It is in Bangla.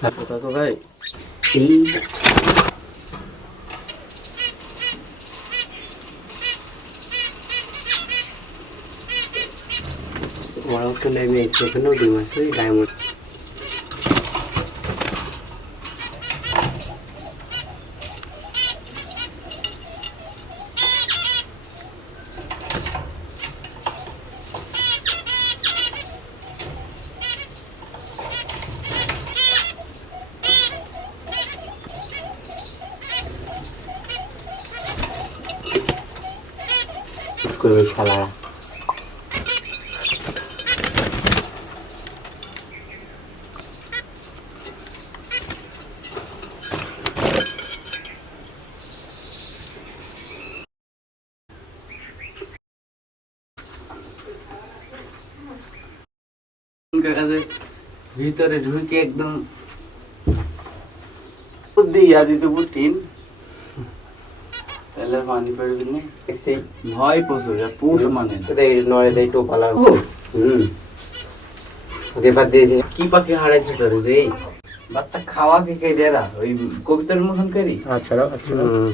কাকু ভাই এই বড় তো নেমে এখানেও 2 মাস ওই ডায়মন্ড করে শালা কাকাদের ভিতরে ঢুকে একদম দিয়া দিতে বুটিন তাহলে পানি পড়বে না সেই ভয় প্রচুর পুষ মানে এই নয় এই টোপালা ওকে বাদ দিয়েছে কি পাখি হারাইছে তোর রে বাচ্চা খাওয়া কে কে দেরা ওই কবিতার মতন করি আচ্ছা হুম